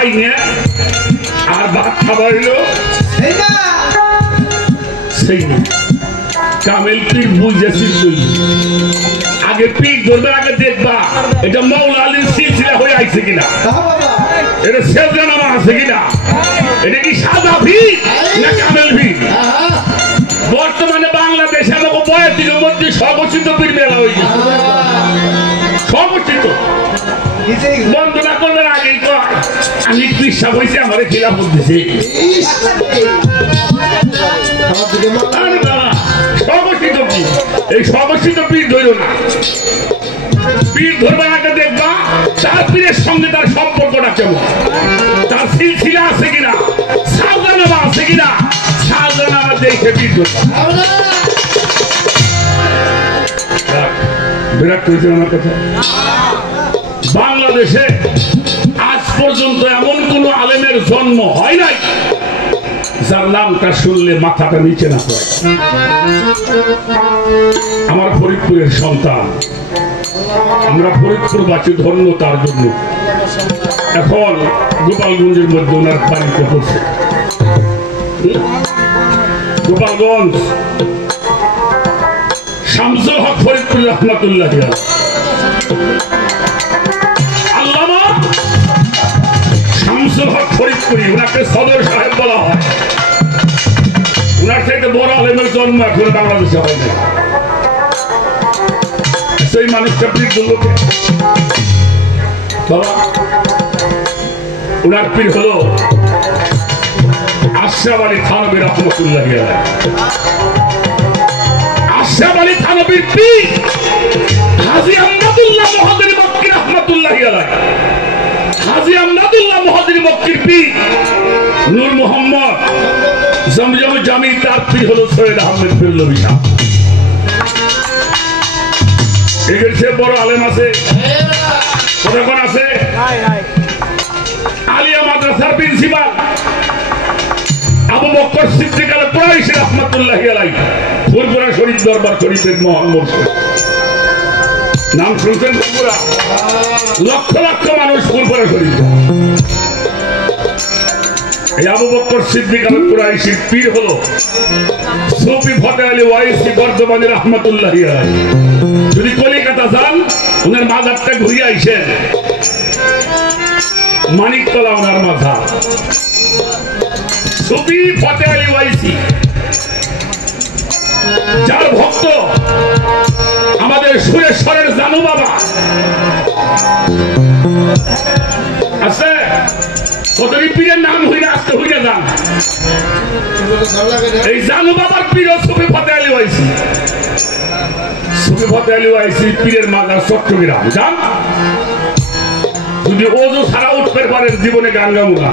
খাই নিয়ে আর ভাত খাবার হইলো সেই না কামেল পীর বুঝেছিস তুই আগে পীর ধরবে আগে দেখবা এটা মৌলা আলীর সিলসিলা হয়ে আইছে কিনা এটা শেরজানামা আছে কিনা এটা কি সাদা পীর না কামেল পীর বর্তমানে বাংলাদেশে আমাকে বয়ের দিনের মধ্যে সর্বচিত পীর মেলা হয়ে গেছে সর্বচিত বন্ধ না করবার আগেই তো আমি বিশ্বাস হয়েছে আমার খিলাফত দিছে সর্বচিত পীর এই সর্বচিত পীর ধরো না পীর ধরবার আগে দেখবা তার পীরের সঙ্গে তার সম্পর্কটা কেমন তার সিলসিলা আছে কিনা সালজানামা আছে কিনা সালজানামা দেখে পীর ধরবা বিরাট করেছে আমার কথা বাংলাদেশে আজ পর্যন্ত এমন কোন আলেমের জন্ম হয় নাই যার নামটা শুনলে মাথাটা নিচে না পড়ে আমার ফরিদপুরের সন্তান আমরা ফরিদপুরবাসী ধন্য তার জন্য এখন গোপালগঞ্জের মধ্যে ওনার বাড়িতে পড়ছে গোপালগঞ্জ শামসুল হক ফরিদপুর রহমতুল্লাহ আল্লামা শামসুল হক ফরিদপুরি ওনাকে সদর সাহেব বলা হয় ওনার থেকে বড় আলেমের জন্ম এখন বাংলাদেশে হয় না সেই মানুষটা পীর লোকে বাবা ওনার পীর হলো আশরাফ আলী থানভী রহমতুল্লাহ আশরাফ আলী থানভীর পীর হাজী আমদাদুল্লাহ মুহাদ্দির মক্কি রহমতুল্লাহ আলাইহি হাজী আমদাদুল্লাহ মুহাদ্দির মক্কির পীর নূর মোহাম্মদ জমজম জামি তার পীর হলো সৈয়দ আহমেদ বেরলভী সাহেব এর চেয়ে বড় আলেম আছে কোন আছে আলিয়া মাদ্রাসার প্রিন্সিপাল আবু বকর সিদ্দিক আল কুরাইশি রাহমাতুল্লাহি আলাইহি ফুরফুরা শরীফ দরবার শরীফের মোহাম্মদ নাম শুনছেন ফুরফুরা লক্ষ লক্ষ মানুষ ফুরফুরা শরীফ এই আবু বকর সিদ্দিক আল কুরাইশির পীর হলো সুফি ফতে আলী ওয়াইসি বর্ধমানী রাহমাতুল্লাহি আলাইহি যদি কলিকাতা যান ওনার মাজারটা ঘুরিয়ে আইসেন মানিকতলা ওনার মাজার সুফি ফতে আলী ওয়াইসি যার ভক্ত আমাদের সুরেশ্বরের জানু বাবা আছে কতটি পীরের নাম হইলে আসতে হইলে যান এই জানু বাবার পীর সুফি ফতে আলী ওয়াইসি সুফি ফতে আলী ওয়াইসি পীরের মাজার চট্টগ্রাম যান যদি ওজো সারা উঠতে পারেন জীবনে গান গাবো না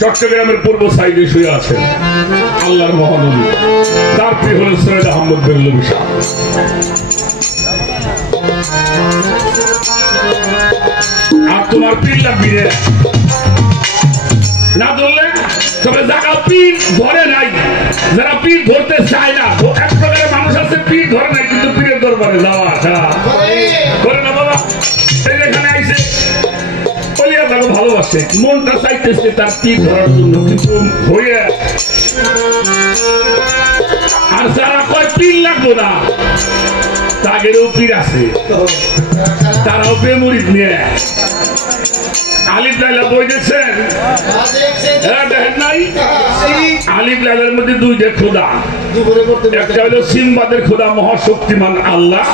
চট্টগ্রামের পূর্ব সাইডে শুয়ে আছেন আল্লাহর মহানবী তার পীর হলেন সৈয়দ আহমদ বেরলভী সাহেব আর তোমার পীর লাগবি রে না ধরলে তবে যারা পীর ধরে নাই যারা পীর ধরতে চায় না এক প্রকারের মানুষ আছে পীর ধরে নাই কিন্তু পীরের দরবারে যাওয়া আসা করে না বাবা এই এখানে আইসে বলিয়া তাকে ভালোবাসে মনটা চাইতেছে তার পীর ধরার জন্য কিন্তু হয়ে আর যারা কয় পীর লাগবো না তাদেরও পীর আছে তারাও বেমুরিদ নিয়ে আলিফ লাইলা বই দেখছেন দেখেন নাই আলিফ লাইলার মধ্যে দুইটা খোদা একটা হইলো সিম্বাদের খোদা মহাশক্তিমান আল্লাহ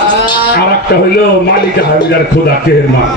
আর একটা হইলো মালিকা হাবিজার খোদা কেরমান